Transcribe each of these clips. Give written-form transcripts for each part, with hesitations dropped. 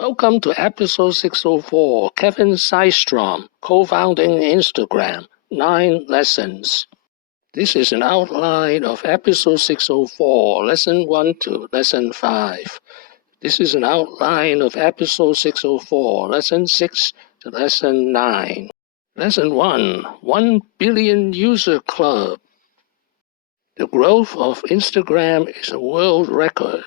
Welcome to episode 604, KevinSystrom, co-founding Instagram, 9Lessons. This is an outline of episode 604, lesson 1 to lesson 5. This is an outline of episode 604, lesson 6 to lesson 9. Lesson 1, 1 billion user club. The growth of Instagram is a world record.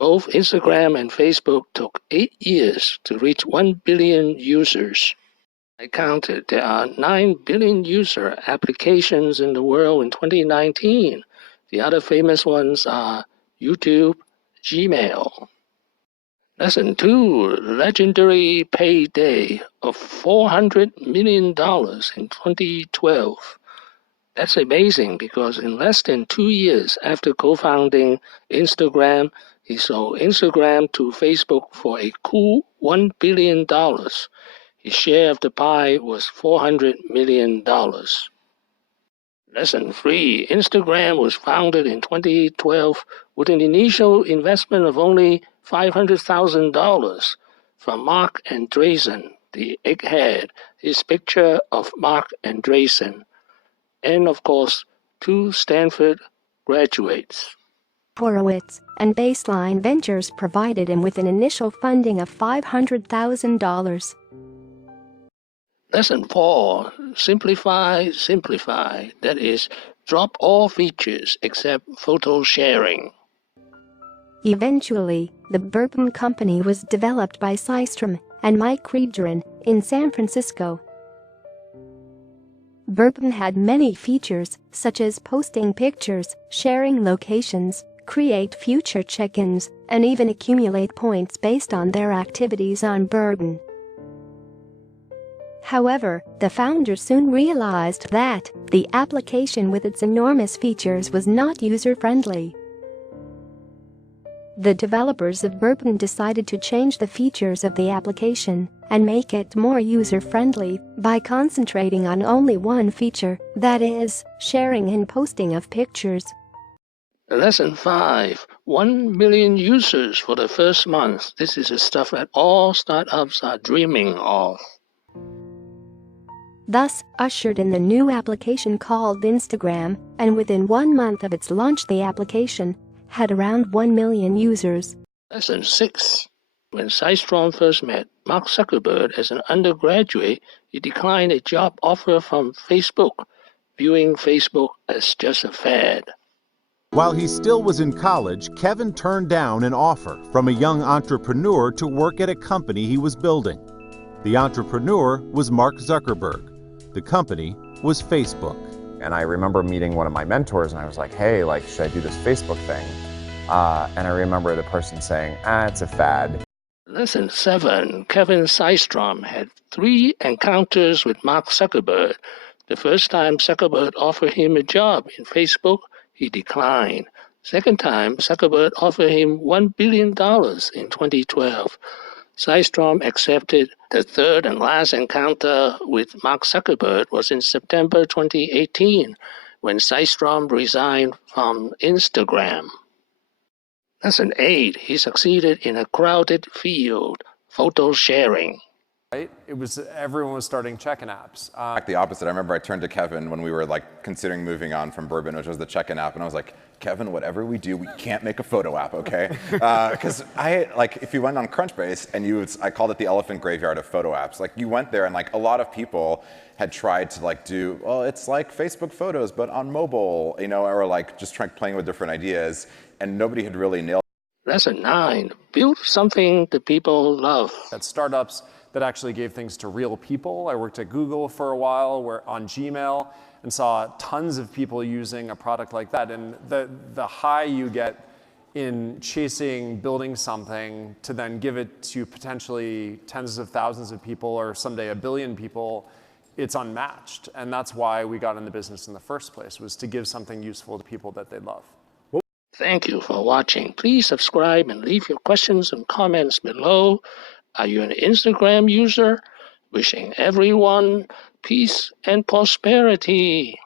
Both Instagram and Facebook took 8 years to reach 1 billion users. I counted there are 9 billion user applications in the world in 2019. The other famous ones are YouTube, Gmail. Lesson 2, legendary payday of $400 million in 2012. That's amazing because in less than 2 years after co-founding Instagram, he sold Instagram to Facebook for a cool $1 billion. His share of the pie was $400 million. Lesson 3. Instagram was founded in 2012 with an initial investment of only $500,000 from Mark Andreessen, the egghead, his picture of Mark Andreessen, and of course, 2 Stanford graduates. Horowitz and Baseline Ventures provided him with an initial funding of $500,000. Lesson 4. Simplify. That is, drop all features except photo sharing. Eventually, the Bourbon Company was developed by Systrom and Mike Riedgerin in San Francisco. Bourbon had many features, such as posting pictures, sharing locations, create future check-ins, and even accumulate points based on their activities on Bourbon. However, the founders soon realized that the application with its enormous features was not user-friendly. The developers of Bourbon decided to change the features of the application and make it more user-friendly by concentrating on only one feature, that is, sharing and posting of pictures. Lesson 5. 1 million users for the first month. This is the stuff that all startups are dreaming of. Thus ushered in the new application called Instagram, and within 1 month of its launch the application had around 1 million users. Lesson 6. When Systrom first met Mark Zuckerberg as an undergraduate, he declined a job offer from Facebook, viewing Facebook as just a fad. While he still was in college, Kevin turned down an offer from a young entrepreneur to work at a company he was building. The entrepreneur was Mark Zuckerberg. The company was Facebook. And I remember meeting one of my mentors and I was like, hey, should I do this Facebook thing? And I remember the person saying, it's a fad. Lesson 7. KevinSystrom had 3 encounters with Mark Zuckerberg. The first time Zuckerberg offered him a job in Facebook, he declined. Second time, Zuckerberg offered him $1 billion in 2012. Systrom accepted. The third and last encounter with Mark Zuckerberg was in September 2018, when Systrom resigned from Instagram. Lesson 8. He succeeded in a crowded field, photo sharing. Right? Everyone was starting check-in apps. The opposite. I remember I turned to Kevin when we were considering moving on from Bourbon, which was the check-in app, and I was like, Kevin, whatever we do, we can't make a photo app, okay? Because if you went on Crunchbase and I called it the elephant graveyard of photo apps. You went there and a lot of people had tried to do, well, it's like Facebook photos, but on mobile, or just playing with different ideas, and nobody had really nailed it. Lesson 9. Build something that people love. At startups that actually gave things to real people. I worked at Google for a while on Gmail and saw tons of people using a product like that. And the high you get in building something to then give it to potentially tens of thousands of people or someday 1 billion people, it's unmatched. And that's why we got in the business in the first place, was to give something useful to people that they love. Thank you for watching. Please subscribe and leave your questions and comments below. Are you an Instagram user? Wishing everyone peace and prosperity.